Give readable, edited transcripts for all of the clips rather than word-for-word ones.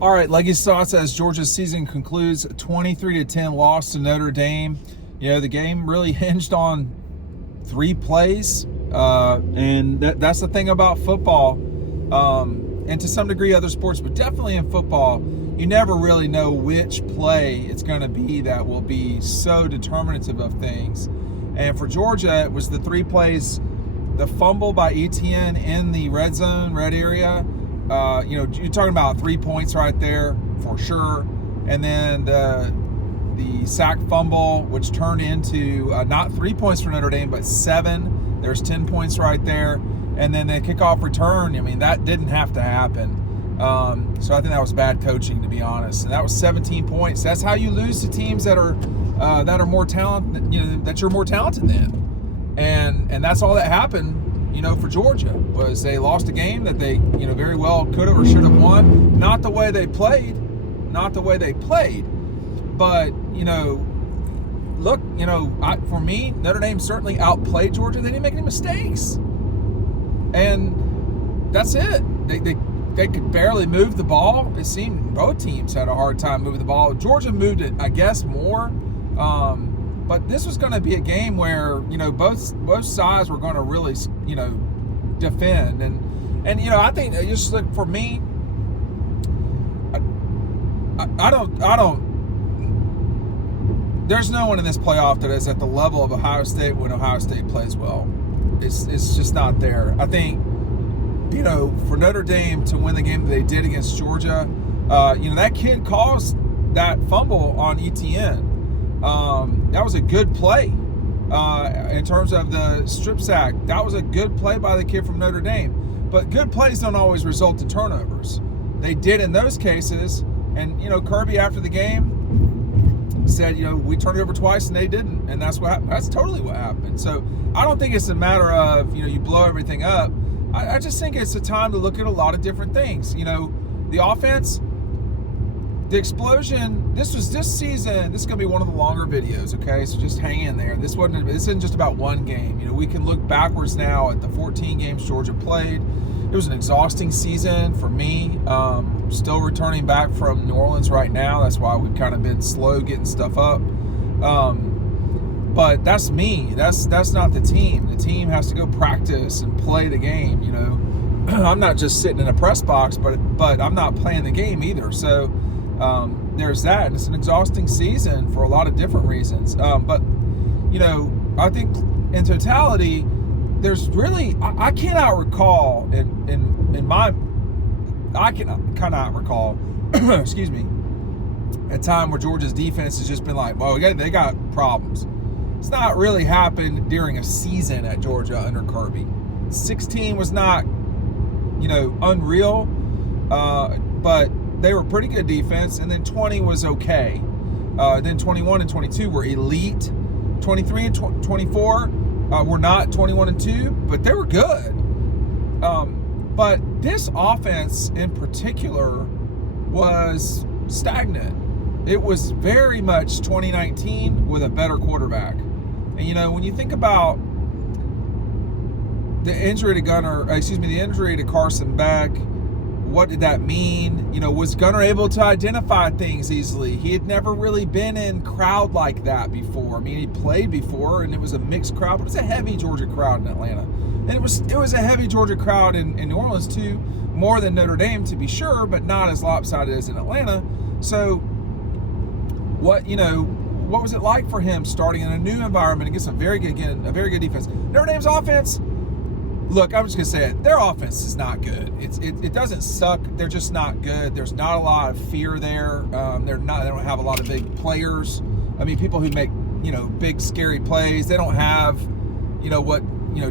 All right, Legge's thoughts as Georgia's season concludes 23-10 loss to Notre Dame. You know, the game really hinged on 3 plays, and that's the thing about football, and to some degree other sports, but definitely in football, you never really know which play it's going to be that will be so determinative of things. And for Georgia, it was the 3 plays: the fumble by Etienne in the red zone, red area. You're talking about 3 points right there for sure. And then the sack fumble, which turned into not 3 points for Notre Dame, but 7. There's 10 points right there. And then the kickoff return, I mean, that didn't have to happen. So I think that was bad coaching, to be honest. And that was 17 points. That's how you lose to teams that are more talented, that you're more talented than. And that's all that happened. For Georgia, was they lost a game that they, very well could have or should have won. Not the way they played. But, look, for me, Notre Dame certainly outplayed Georgia. They didn't make any mistakes. And that's it. They could barely move the ball. It seemed both teams had a hard time moving the ball. Georgia moved it, I guess, more. But this was going to be a game where, both sides were going to really, defend. And I think just like for me, I don't, there's no one in this playoff that is at the level of Ohio State when Ohio State plays well. It's just not there. I think, for Notre Dame to win the game that they did against Georgia, that kid caused that fumble on Etienne. That was a good play in terms of the strip sack. That was a good play by the kid from Notre Dame. But good plays don't always result in turnovers. They did in those cases. And, Kirby after the game said, we turned it over twice and they didn't. And that's what happened. That's totally what happened. So I don't think it's a matter of, you blow everything up. I just think it's a time to look at a lot of different things. The offense, the explosion, this season, this is going to be one of the longer videos, okay? So just hang in there. This isn't just about one game. We can look backwards now at the 14 games Georgia played. It was an exhausting season for me. Still returning back from New Orleans right now. That's why we've kind of been slow getting stuff up. But that's me. That's not the team. The team has to go practice and play the game, I'm not just sitting in a press box, but I'm not playing the game either. So there's that. It's an exhausting season for a lot of different reasons. But I think in totality, there's really I cannot recall I cannot recall excuse me, a time where Georgia's defense has just been like, well, yeah, they got problems. It's not really happened during a season at Georgia under Kirby. 16 was not, unreal, but they were pretty good defense, and then 20 was okay. Then 21 and 22 were elite. 23 and 24 were not 21 and 2, but they were good. But this offense in particular was stagnant. It was very much 2019 with a better quarterback. And when you think about the injury to Carson Beck, what did that mean? Was Gunner able to identify things easily? He had never really been in crowd like that before. I mean, he played before, and it was a mixed crowd, but it was a heavy Georgia crowd in Atlanta. And it was a heavy Georgia crowd in New Orleans too, more than Notre Dame to be sure, but not as lopsided as in Atlanta. So what was it like for him starting in a new environment against a very good defense? Notre Dame's offense, look, I'm just gonna say it. Their offense is not good. It doesn't suck. They're just not good. There's not a lot of fear there. They don't have a lot of big players. I mean, people who make big scary plays. They don't have what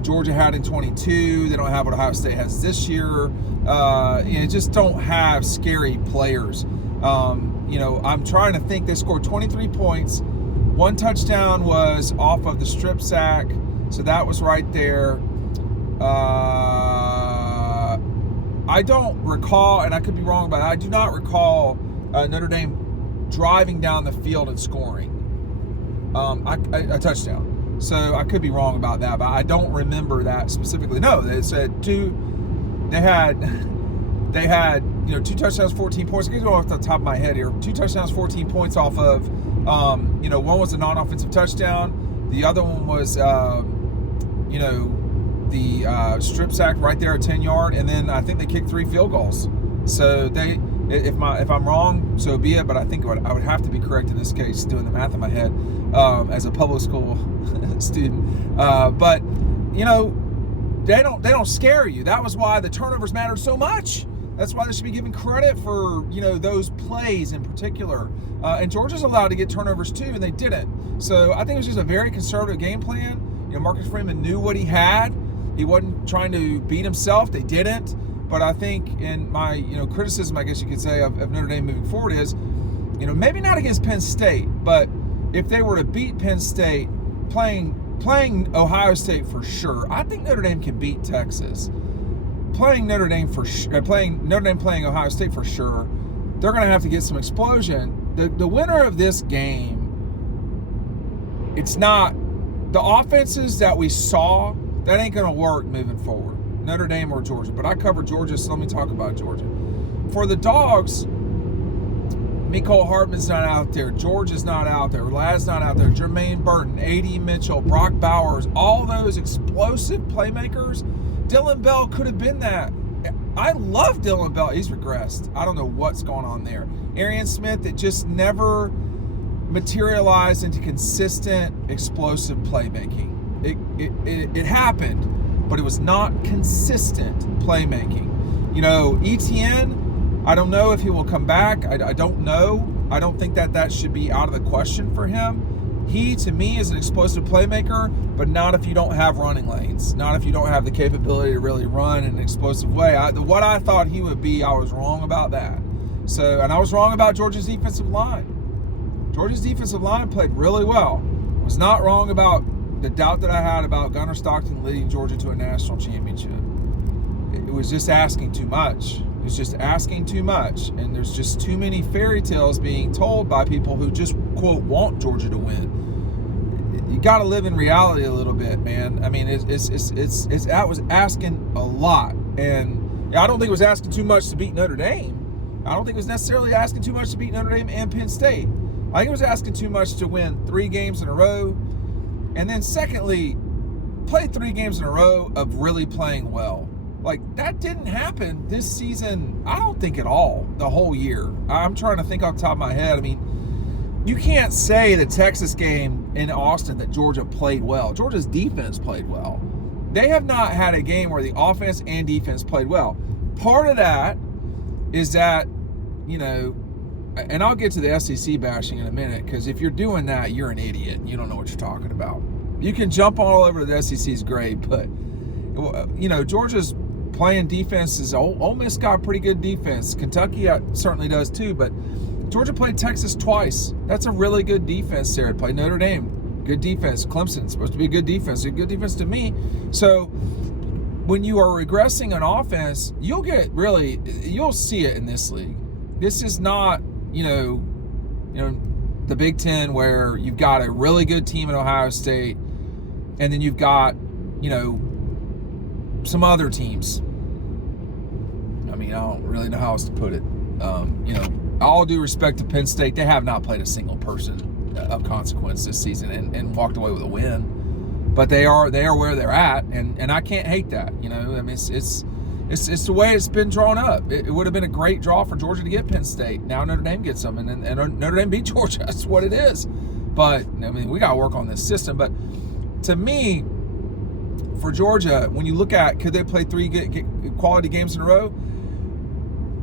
Georgia had in 22. They don't have what Ohio State has this year. Just don't have scary players. I'm trying to think. They scored 23 points. 1 touchdown was off of the strip sack, so that was right there. I don't recall, and I could be wrong about it, I do not recall Notre Dame driving down the field and scoring a touchdown. So I could be wrong about that, but I don't remember that specifically. No, they said they had 2 touchdowns, 14 points. I'm going to go off the top of my head here. 2 touchdowns, 14 points off of, one was a non-offensive touchdown. The other one was, the strip sack right there at 10-yard, and then I think they kicked 3 field goals. So if I'm wrong, so be it. But I think I would have to be correct in this case, doing the math in my head as a public school student. But they don't scare you. That was why the turnovers mattered so much. That's why they should be given credit for those plays in particular. And Georgia's allowed to get turnovers too, and they didn't. So I think it was just a very conservative game plan. Marcus Freeman knew what he had. He wasn't trying to beat himself. They didn't. But I think in my criticism, I guess you could say, of Notre Dame moving forward is, maybe not against Penn State, but if they were to beat Penn State, playing Ohio State for sure, I think Notre Dame can beat Texas. Playing Notre Dame playing Ohio State for sure, they're going to have to get some explosion. The winner of this game, it's not the offenses that we saw. That ain't going to work moving forward. Notre Dame or Georgia. But I covered Georgia, so let me talk about Georgia. For the Dawgs, Mecole Hardman's not out there. Georgia's not out there. Lad's not out there. Jermaine Burton, A.D. Mitchell, Brock Bowers, all those explosive playmakers. Dylan Bell could have been that. I love Dylan Bell. He's regressed. I don't know what's going on there. Arian Smith, it just never materialized into consistent, explosive playmaking. It happened, but it was not consistent playmaking. Etienne, I don't know if he will come back. I don't know. I don't think that should be out of the question for him. He, to me, is an explosive playmaker, but not if you don't have running lanes. Not if you don't have the capability to really run in an explosive way. What I thought he would be, I was wrong about that. And I was wrong about Georgia's defensive line. Georgia's defensive line played really well. I was not wrong about the doubt that I had about Gunner Stockton leading Georgia to a national championship. It was just asking too much. It was just asking too much. And there's just too many fairy tales being told by people who just, quote, want Georgia to win. You got to live in reality a little bit, man. I mean, that was asking a lot. And I don't think it was asking too much to beat Notre Dame. I don't think it was necessarily asking too much to beat Notre Dame and Penn State. I think it was asking too much to win 3 games in a row. And then secondly, play 3 games in a row of really playing well. Like, that didn't happen this season, I don't think at all, the whole year. I'm trying to think off the top of my head. I mean, you can't say the Texas game in Austin that Georgia played well. Georgia's defense played well. They have not had a game where the offense and defense played well. Part of that is that, and I'll get to the SEC bashing in a minute, because if you're doing that, you're an idiot. You don't know what you're talking about. You can jump all over the SEC's grade, but Georgia's playing defenses. Ole Miss got pretty good defense. Kentucky certainly does too, but Georgia played Texas twice. That's a really good defense there. Played Notre Dame, good defense. Clemson's supposed to be a good defense. A good defense to me. So when you are regressing on offense, you'll see it in this league. This is not the Big Ten, where you've got a really good team in Ohio State, and then you've got, some other teams. I mean, I don't really know how else to put it. All due respect to Penn State, they have not played a single person of consequence this season and walked away with a win. But they are where they're at, and I can't hate that. I mean, it's the way it's been drawn up. It would have been a great draw for Georgia to get Penn State. Now Notre Dame gets them, and Notre Dame beat Georgia. That's what it is. But, I mean, we got to work on this system. But to me, for Georgia, when you look at, could they play 3 quality games in a row?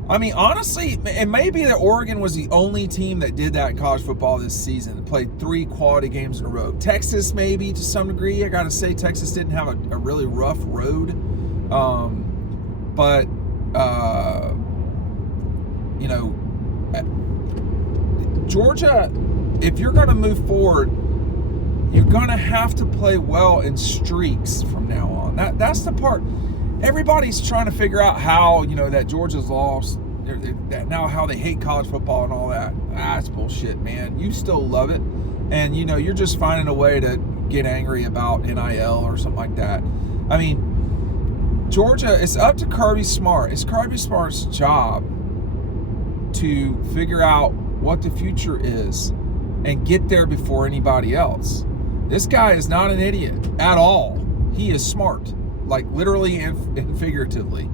I mean, honestly, it may be that Oregon was the only team that did that in college football this season, played 3 quality games in a row. Texas, maybe, to some degree. I got to say, Texas didn't have a really rough road. But Georgia, if you're going to move forward, you're going to have to play well in streaks from now on. That's the part. Everybody's trying to figure out how, that Georgia's lost, now how they hate college football and all that. That's bullshit, man. You still love it. And, you're just finding a way to get angry about NIL or something like that. I mean, Georgia, it's up to Kirby Smart. It's Kirby Smart's job to figure out what the future is and get there before anybody else. This guy is not an idiot at all. He is smart, like literally and figuratively.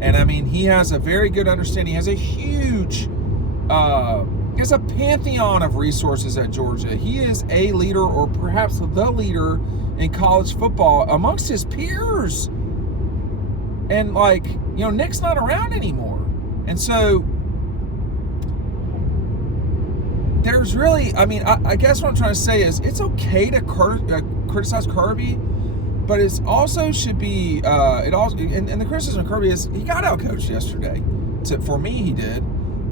And I mean, he has a very good understanding. He has a huge, he has a pantheon of resources at Georgia. He is a leader, or perhaps the leader in college football amongst his peers. And like, you know, Nick's not around anymore. And so there's really, I mean, I guess what I'm trying to say is it's okay to criticize Kirby, but it's also should be, and the criticism of Kirby is he got outcoached yesterday. For me, he did.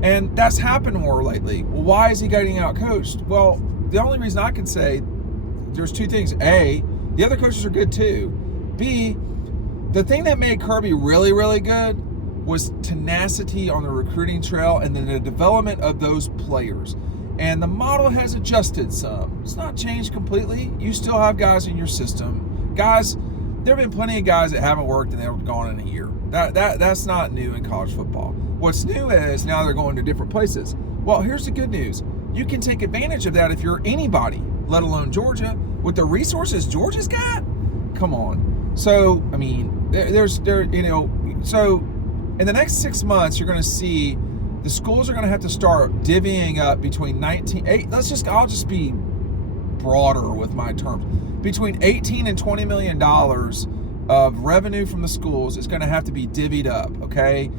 And that's happened more lately. Well, why is he getting outcoached? Well, the only reason I can say, there's two things. A, the other coaches are good too. B, the thing that made Kirby really, really good was tenacity on the recruiting trail and then the development of those players. And the model has adjusted some. It's not changed completely. You still have guys in your system. Guys, there have been plenty of guys that haven't worked and they've gone in a year. That's not new in college football. What's new is now they're going to different places. Well, here's the good news. You can take advantage of that if you're anybody, let alone Georgia, with the resources Georgia's got. Come on. So, I mean, so in the next 6 months, you're going to see the schools are going to have to start divvying up between I'll just be broader with my terms. Between 18 and $20 million of revenue from the schools is going to have to be divvied up, okay?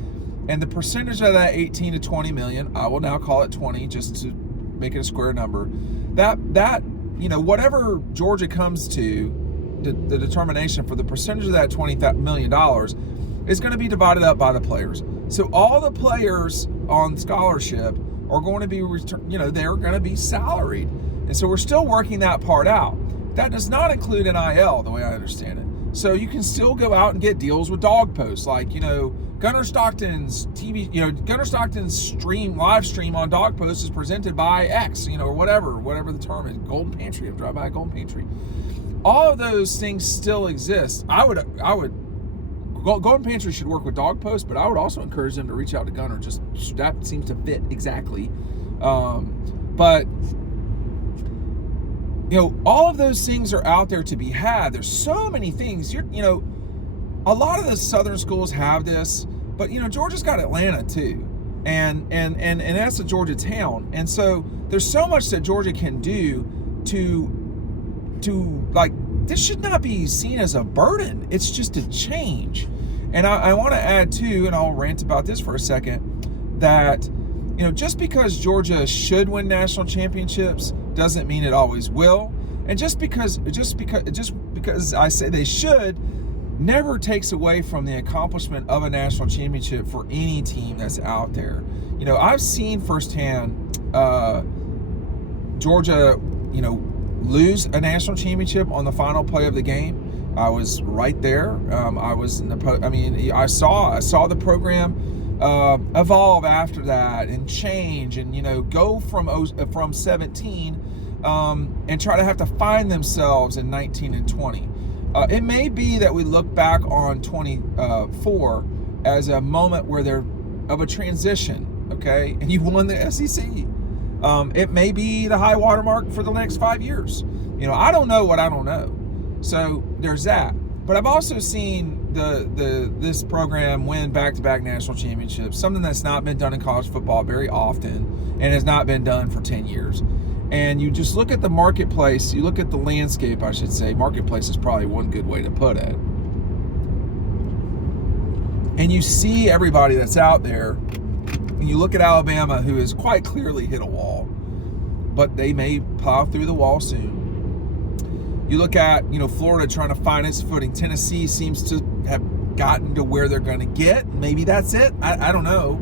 And the percentage of that 18 to 20 million, I will now call it 20 just to make it a square number. That whatever Georgia comes to, the determination for the percentage of that $20 million is going to be divided up by the players. So all the players on scholarship are going to be, they're going to be salaried. And so we're still working that part out. That does not include NIL, the way I understand it. So you can still go out and get deals with dog posts, like, Gunner Stockton's Gunner Stockton's live stream on Dawg Post is presented by X, or whatever the term is, Golden Pantry, I'm driving by a Golden Pantry. All of those things still exist. Golden Pantry should work with Dawg Post, but I would also encourage them to reach out to Gunner. Just that seems to fit exactly. But all of those things are out there to be had. There's so many things. A lot of the southern schools have this, but Georgia's got Atlanta too, and that's a Georgia town, and so there's so much that Georgia can do to like, this should not be seen as a burden. It's just a change. And I want to add too, and I'll rant about this for a second, that just because Georgia should win national championships doesn't mean it always will, and just because I say they should never takes away from the accomplishment of a national championship for any team that's out there. I've seen firsthand Georgia, lose a national championship on the final play of the game. I was right there. I saw the program evolve after that and change and go from 17 and try to have to find themselves in 19 and 20. It may be that we look back on 24 as a moment where they're of a transition, okay? And you won the SEC. It may be the high watermark for the next 5 years. I don't know what I don't know. So there's that. But I've also seen this program win back-to-back national championships, something that's not been done in college football very often and has not been done for 10 years. And you just look at the marketplace, you look at the landscape, I should say. Marketplace is probably one good way to put it. And you see everybody that's out there, and you look at Alabama, who has quite clearly hit a wall, but they may plow through the wall soon. You look at, Florida trying to find its footing. Tennessee seems to have gotten to where they're going to get. Maybe that's it. I don't know.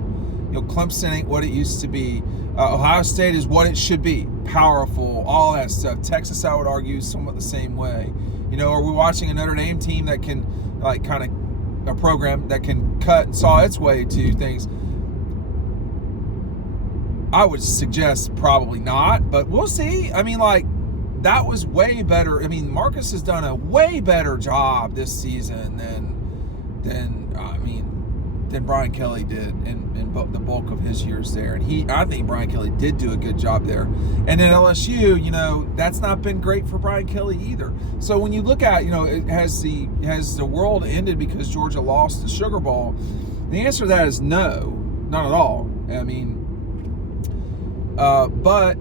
Clemson ain't what it used to be. Ohio State is what it should be. Powerful, all that stuff. Texas, I would argue, is somewhat the same way. Are we watching a Notre Dame team that can, a program that can cut and saw its way to things? I would suggest probably not, but we'll see. That was way better. Marcus has done a way better job this season than than Brian Kelly did in the bulk of his years there. And I think Brian Kelly did do a good job there. And then LSU, you know, that's not been great for Brian Kelly either. So when you look at, you know, has the world ended because Georgia lost the Sugar Bowl? The answer to that is no, not at all. I mean, but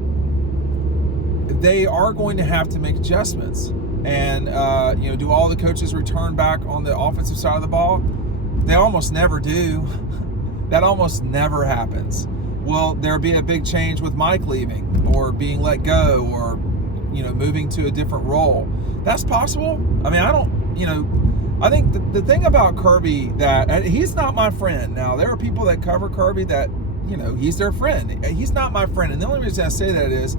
they are going to have to make adjustments. And, you know, do all the coaches return back on the offensive side of the ball? They almost never do. That almost never happens. Will there be a big change with Mike leaving or being let go or, you know, moving to a different role? That's possible. I mean, I think the thing about Kirby, that he's not my friend. Now, there are people that cover Kirby that, you know, he's their friend. He's not my friend. And the only reason I say that is,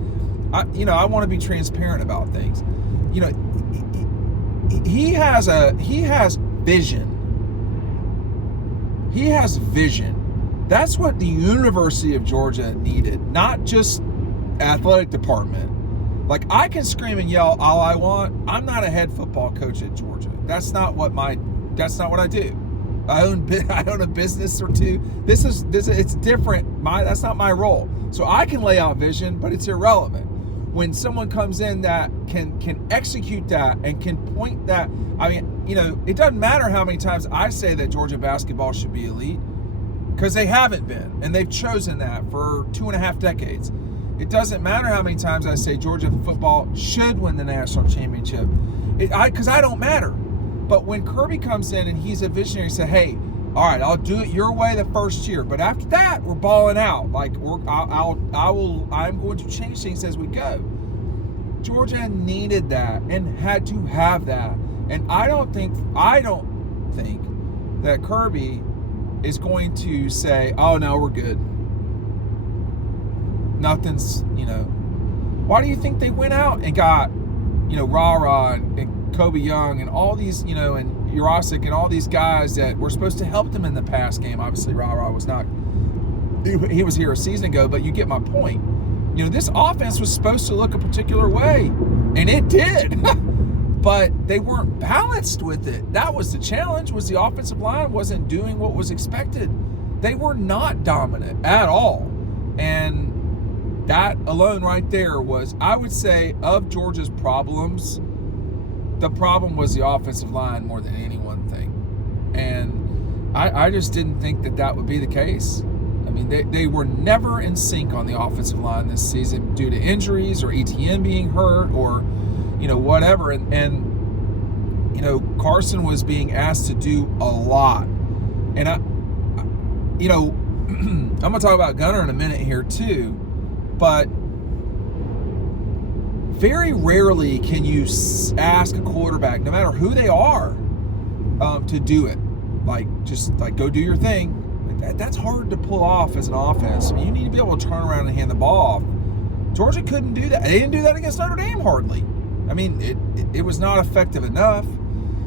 I want to be transparent about things. You know, he has vision. He has vision. That's what the University of Georgia needed, not just athletic department. Like, I can scream and yell all I want. I'm not a head football coach at Georgia. That's not what I do. I own a business or two. It's different. That's not my role. So I can lay out vision, but it's irrelevant. When someone comes in that can execute that and can point that, I mean, you know, it doesn't matter how many times I say that Georgia basketball should be elite, because they haven't been, and they've chosen that for 2.5 decades. It doesn't matter how many times I say Georgia football should win the national championship, because I don't matter. But when Kirby comes in and he's a visionary, say, hey, all right, I'll do it your way the first year, but after that, we're balling out. Like, I'm going to change things as we go. Georgia needed that and had to have that, and I don't think that Kirby is going to say, oh no, we're good. Nothing's, you know. Why do you think they went out and got, you know, Rah-Rah and Kobe Young and all these, you know, and Jurasic and all these guys that were supposed to help them in the pass game? Obviously, Rah-Rah was not, he was here a season ago, but you get my point. You know, this offense was supposed to look a particular way, and it did. But they weren't balanced with it. That was the challenge, was the offensive line wasn't doing what was expected. They were not dominant at all. And that alone right there was, I would say, of Georgia's problems, the problem was the offensive line more than any one thing. And I just didn't think that would be the case. I mean, they were never in sync on the offensive line this season due to injuries or ETN being hurt or, you know, whatever. And you know, Carson was being asked to do a lot. And I'm going to talk about Gunner in a minute here too, but very rarely can you ask a quarterback, no matter who they are, to do it. Like, just like, go do your thing. That's hard to pull off as an offense. I mean, you need to be able to turn around and hand the ball off. Georgia couldn't do that. They didn't do that against Notre Dame hardly. I mean, it was not effective enough.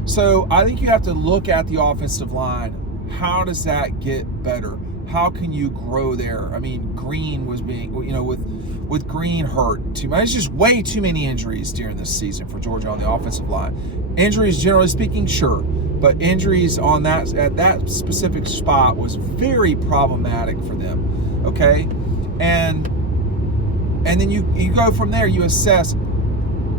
So I think you have to look at the offensive line. How does that get better? How can you grow there? I mean, Green was being, you know, with Green hurt too much. It's just way too many injuries during this season for Georgia on the offensive line. Injuries, generally speaking, sure, but injuries on that at that specific spot was very problematic for them. Okay, and then you go from there. You assess,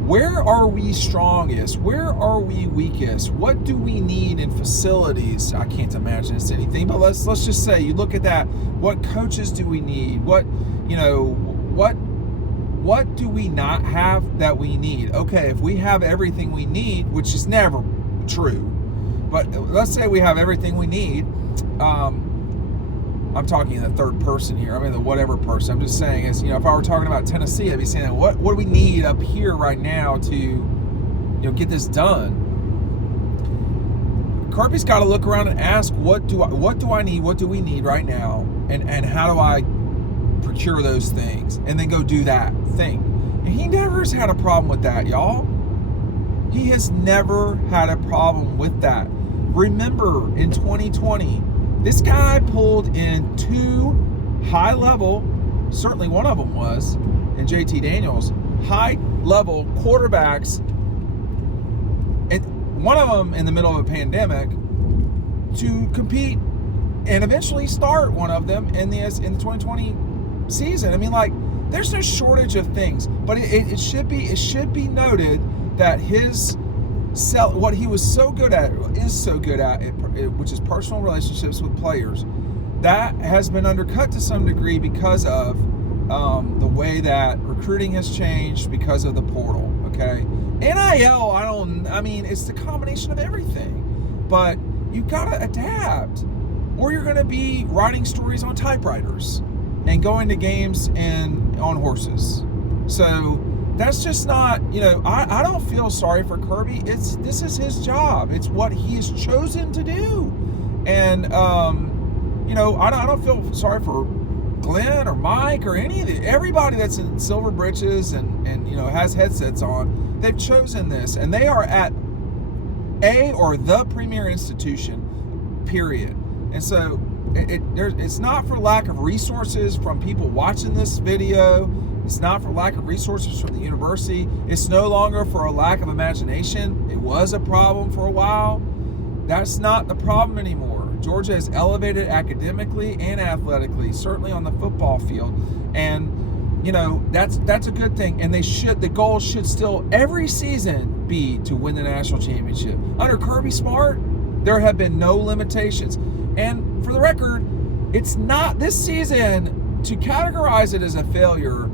where are we strongest? Where are we weakest? What do we need in facilities? I can't imagine it's anything, but let's just say you look at that. What coaches do we need? What do we not have that we need? Okay, if we have everything we need, which is never true, but let's say we have everything we need. I'm talking in the third person here. I mean, the whatever person. I'm just saying, is, you know, if I were talking about Tennessee, I'd be saying, what do we need up here right now to, you know, get this done? Kirby's got to look around and ask, what do I need? What do we need right now? And how do I procure those things? And then go do that thing. And he never has had a problem with that, y'all. He has never had a problem with that. Remember, in 2020, this guy pulled in 2 high-level, certainly one of them was, in JT Daniels, high-level quarterbacks, and one of them in the middle of a pandemic, to compete and eventually start one of them in the 2020 season. I mean, like, there's no shortage of things, but it should be noted that what he was so good at, which is personal relationships with players, that has been undercut to some degree because of the way that recruiting has changed because of the portal. Okay, NIL, it's the combination of everything, but you gotta adapt, or you're gonna be writing stories on typewriters and going to games and on horses. So that's just not, I don't feel sorry for Kirby. This is his job. It's what he has chosen to do. And, I don't feel sorry for Glenn or Mike or everybody that's in silver britches and has headsets on. They've chosen this, and they are at the premier institution, period. And so it's not for lack of resources from people watching this video. It's not for lack of resources from the university. It's no longer for a lack of imagination. It was a problem for a while. That's not the problem anymore. Georgia has elevated academically and athletically, certainly on the football field. And, that's a good thing. And the goal should still every season be to win the national championship. Under Kirby Smart, there have been no limitations. And for the record, it's not this season. To categorize it as a failure,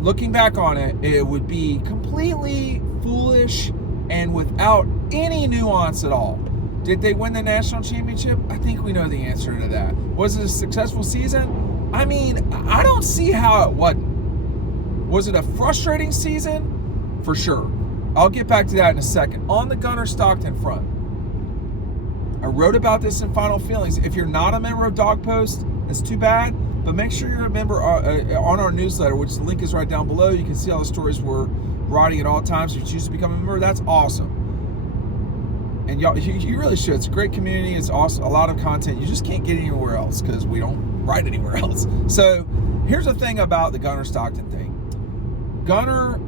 looking back on it, it would be completely foolish and without any nuance at all. Did they win the national championship? I think we know the answer to that. Was it a successful season? I mean, I don't see how it wasn't. Was it a frustrating season? For sure. I'll get back to that in a second. On the Gunner Stockton front, I wrote about this in Final Feelings. If you're not a member of Dawg Post, it's too bad, but make sure you're a member on our newsletter, which the link is right down below. You can see all the stories we're writing at all times. If you choose to become a member, that's awesome. And y'all, you really should. It's a great community. It's awesome. A lot of content you just can't get anywhere else because we don't write anywhere else. So here's the thing about the Gunner Stockton thing. Gunner,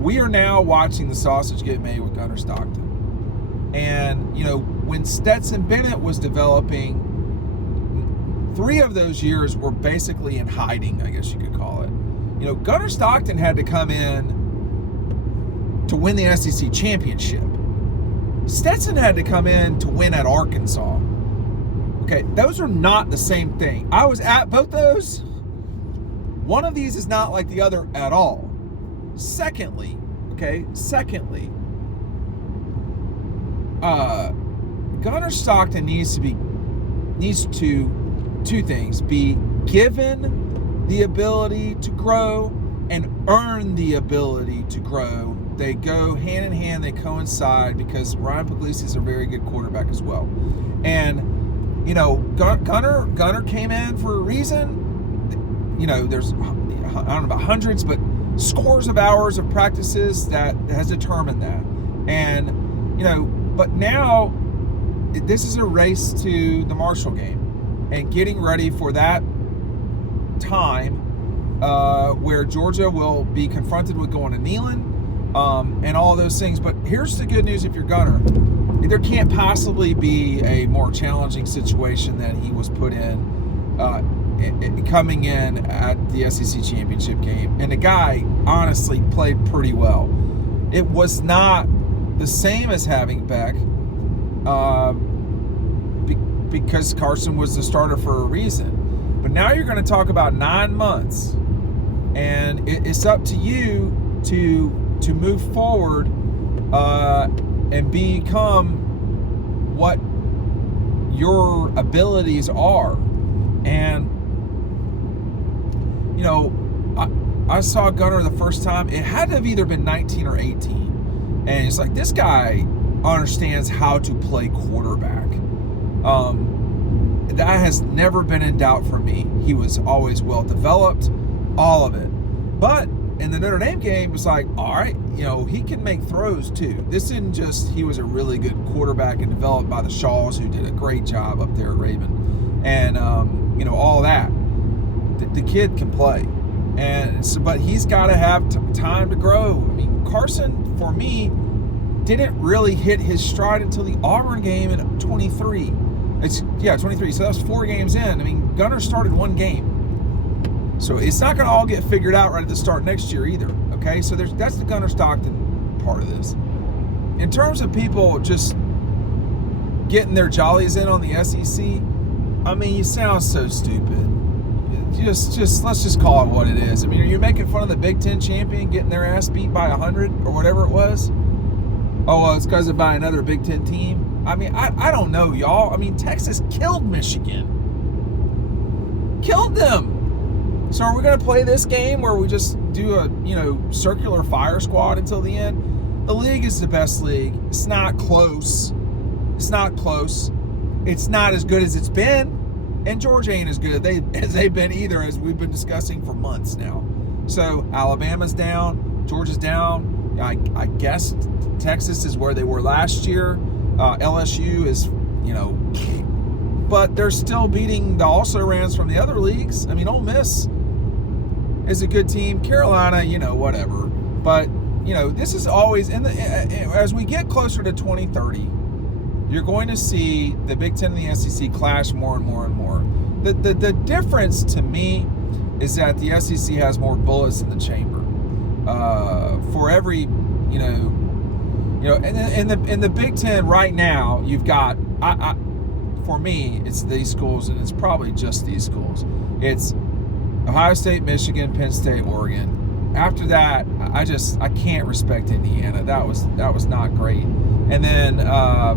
we are now watching the sausage get made with Gunner Stockton. And, when Stetson Bennett was developing, 3 of those years were basically in hiding, I guess you could call it. Gunner Stockton had to come in to win the SEC championship. Stetson had to come in to win at Arkansas. Okay, those are not the same thing. I was at both those. One of these is not like the other at all. Secondly, Gunner Stockton needs to two things: be given the ability to grow and earn the ability to grow. They go hand in hand, they coincide, because Ryan Puglisi is a very good quarterback as well. And Gunner came in for a reason. There's, I don't know about hundreds, but scores of hours of practices that has determined that. And but now this is a race to the Marshall game and getting ready for that time where Georgia will be confronted with going to Neyland and all those things. But here's the good news: if you're Gunner, there can't possibly be a more challenging situation than he was put in coming in at the SEC championship game. And the guy honestly played pretty well. It was not the same as having Beck because Carson was the starter for a reason. But now you're going to talk about 9 months, and it's up to you to move forward and become what your abilities are. And I saw Gunner the first time. It had to have either been 19 or 18. And it's like, this guy understands how to play quarterback. That has never been in doubt for me. He was always well developed, all of it. But in the Notre Dame game, it's like, all right, he can make throws too. This isn't just he was a really good quarterback and developed by the Shaws, who did a great job up there at Raven, and all that. The kid can play, and so, but he's got to have time to grow. I mean, Carson, for me, didn't really hit his stride until the Auburn game in 23. 23. So that was 4 games in. I mean, Gunner started 1 game. So it's not going to all get figured out right at the start next year either. Okay, so that's the Gunner Stockton part of this. In terms of people just getting their jollies in on the SEC, I mean, you sound so stupid. Just let's just call it what it is. I mean, are you making fun of the Big Ten champion getting their ass beat by 100 or whatever it was? Oh, well, it's because of by another Big Ten team. I mean, I don't know, y'all. I mean, Texas killed Michigan. Killed them. So are we going to play this game where we just do a, circular fire squad until the end? The league is the best league. It's not close. It's not close. It's not as good as it's been. And Georgia ain't as good as they've been either, as we've been discussing for months now. So Alabama's down. Georgia's down. I guess Texas is where they were last year. LSU is, but they're still beating the also-rans from the other leagues. I mean, Ole Miss is a good team. Carolina, whatever. But, this is always, as we get closer to 2030, you're going to see the Big Ten and the SEC clash more and more and more. The difference to me is that the SEC has more bullets in the chamber. For every, in the Big Ten right now, you've got, for me, it's these schools, and it's probably just these schools. It's Ohio State, Michigan, Penn State, Oregon. After that, I can't respect Indiana. That was not great. And then, I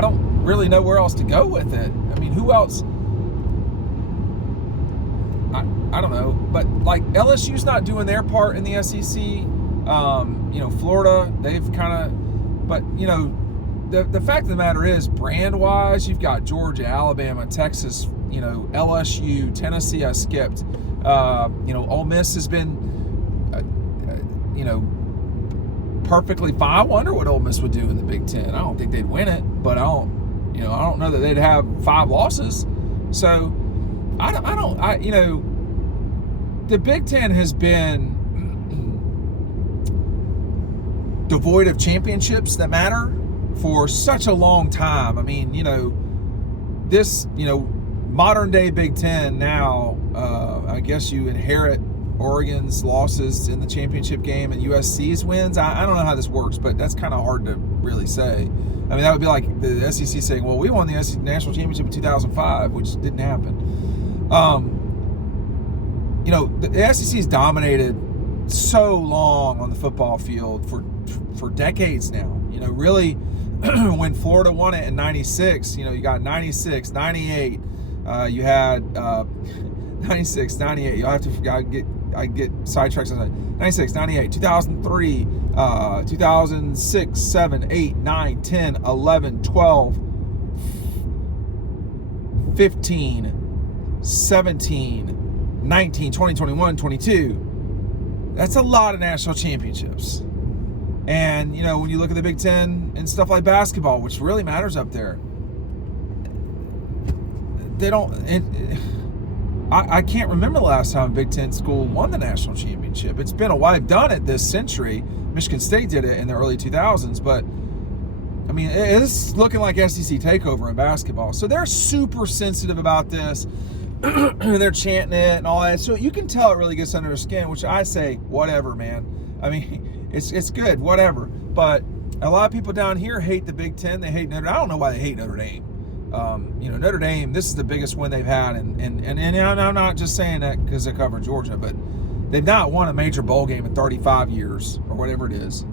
don't really know where else to go with it. I mean, who else? I don't know, but like LSU's not doing their part in the SEC. Florida, they've kind of, but the fact of the matter is, brand-wise, you've got Georgia, Alabama, Texas, LSU, Tennessee. I skipped. Ole Miss has been, perfectly fine. I wonder what Ole Miss would do in the Big Ten. I don't think they'd win it, but I don't know that they'd have 5 losses. So the Big Ten has been devoid of championships that matter for such a long time. I mean, this, modern day Big Ten now, I guess you inherit Oregon's losses in the championship game and USC's wins. I don't know how this works, but that's kind of hard to really say. I mean, that would be like the SEC saying, well, we won the SEC national championship in 2005, which didn't happen. The SEC's dominated so long on the football field for decades now. Really, when Florida won it in 96, you got 96, 98, you had 96, 98. You'll have to I get sidetracked sometimes. 96, 98, 2003, 2006, 7, 8, 9, 10, 11, 12, 15, 17, 19, 20, 21, 22. That's a lot of national championships. And, when you look at the Big Ten and stuff like basketball, which really matters up there, they don't... I can't remember the last time a Big Ten school won the national championship. It's been a while. They've done it this century. Michigan State did it in the early 2000s, but I mean, it's looking like SEC takeover in basketball. So they're super sensitive about this. They're chanting it and all that. So you can tell it really gets under their skin, which I say, whatever, man. I mean, it's good, whatever. But a lot of people down here hate the Big Ten. They hate Notre Dame. I don't know why they hate Notre Dame. Notre Dame, this is the biggest win they've had, and I'm not just saying that because they cover Georgia, but they've not won a major bowl game in 35 years or whatever it is.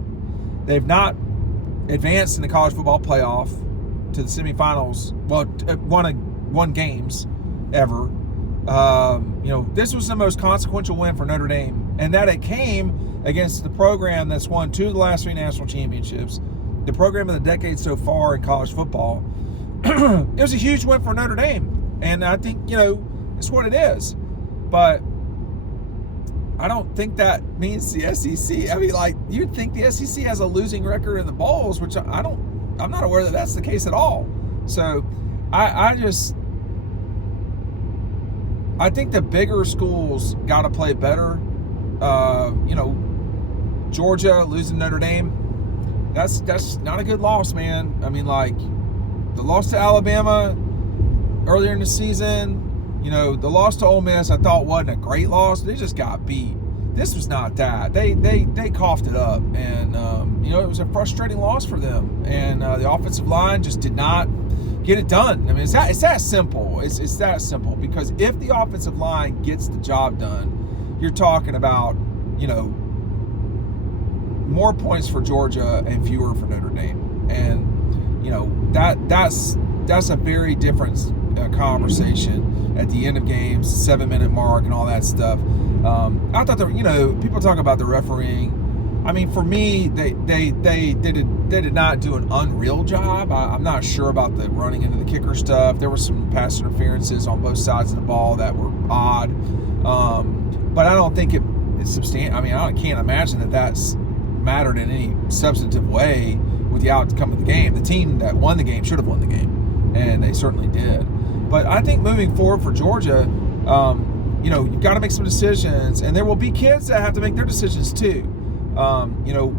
They've not advanced in the college football playoff to the semifinals. Well, won games ever. This was the most consequential win for Notre Dame, and that it came against the program that's won 2 of the last 3 national championships, the program of the decade so far in college football. It was a huge win for Notre Dame, and I think it's what it is. But I don't think that means the SEC. I mean, you'd think the SEC has a losing record in the bowls, which I'm not aware that that's the case at all. So I think the bigger schools got to play better. Georgia losing Notre Dame, that's not a good loss, man. I mean, like, the loss to Alabama earlier in the season, you know, the loss to Ole Miss, I thought wasn't a great loss. They just got beat. This was not that. They coughed it up, and you know, it was a frustrating loss for them. And the offensive line just did not get it done. I mean, it's that simple. It's that simple, because if the offensive line gets the job done, you're talking about, you know, more points for Georgia and fewer for Notre Dame. And you know, that's a very different conversation at the end of games, 7-minute mark, and all that stuff. I thought that, you know, people talk about the refereeing. I mean, for me, they did not do an unreal job. I'm not sure about the running into the kicker stuff. There were some pass interferences on both sides of the ball that were odd, but I don't think it's substantial. I mean, I can't imagine that that's mattered in any substantive way with the outcome of the game. The team that won the game should have won the game, and they certainly did. But I think moving forward for Georgia, you know, you've got to make some decisions, and there will be kids that have to make their decisions too. You know,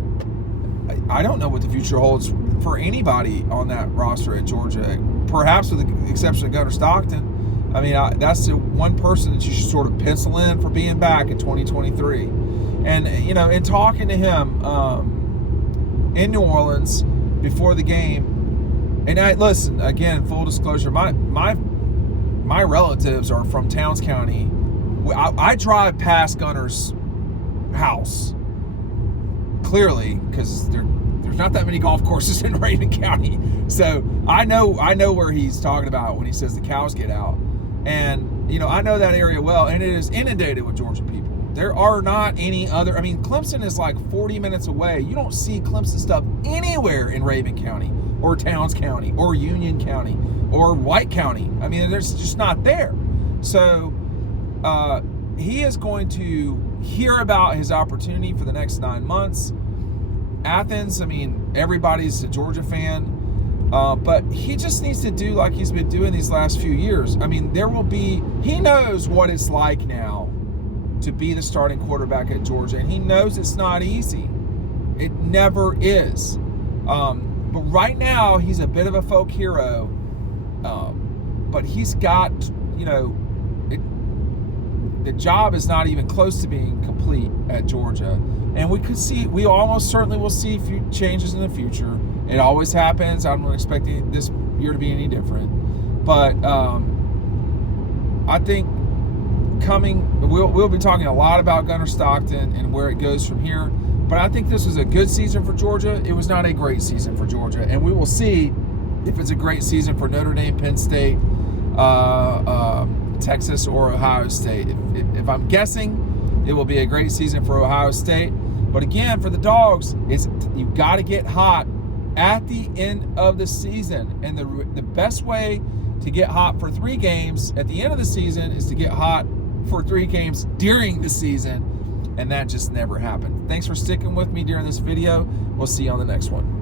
I don't know what the future holds for anybody on that roster at Georgia, perhaps with the exception of Gunner Stockton. I mean, that's the one person that you should sort of pencil in for being back in 2023. And, you know, in talking to him in New Orleans before the game, and listen, again, full disclosure, my relatives are from Towns County. I drive past Gunner's house, clearly, because there's not that many golf courses in Raven County. So I know where he's talking about when he says the cows get out. And, you know, I know that area well, and it is inundated with Georgia people. There are not any other, I mean, Clemson is like 40 minutes away. You don't see Clemson stuff anywhere in Raven County or Towns County or Union County or White County. I mean, there's just not there. So he is going to hear about his opportunity for the next 9 months. Athens, I mean, everybody's a Georgia fan. But he just needs to do like he's been doing these last few years. I mean, he knows what it's like now to be the starting quarterback at Georgia, and he knows it's not easy. It never is. But right now, he's a bit of a folk hero. But he's got, you know, the job is not even close to being complete at Georgia. And we almost certainly will see a few changes in the future. It always happens. I'm not expecting this year to be any different. But I think we'll be talking a lot about Gunner Stockton and where it goes from here. But I think this was a good season for Georgia. It was not a great season for Georgia. And we will see if it's a great season for Notre Dame, Penn State, Texas, or Ohio State. If I'm guessing, it will be a great season for Ohio State. But again, for the Dogs, you've got to get hot at the end of the season. And the best way to get hot for 3 games at the end of the season is to get hot for 3 games during the season. And that just never happened. Thanks for sticking with me during this video. We'll see you on the next one.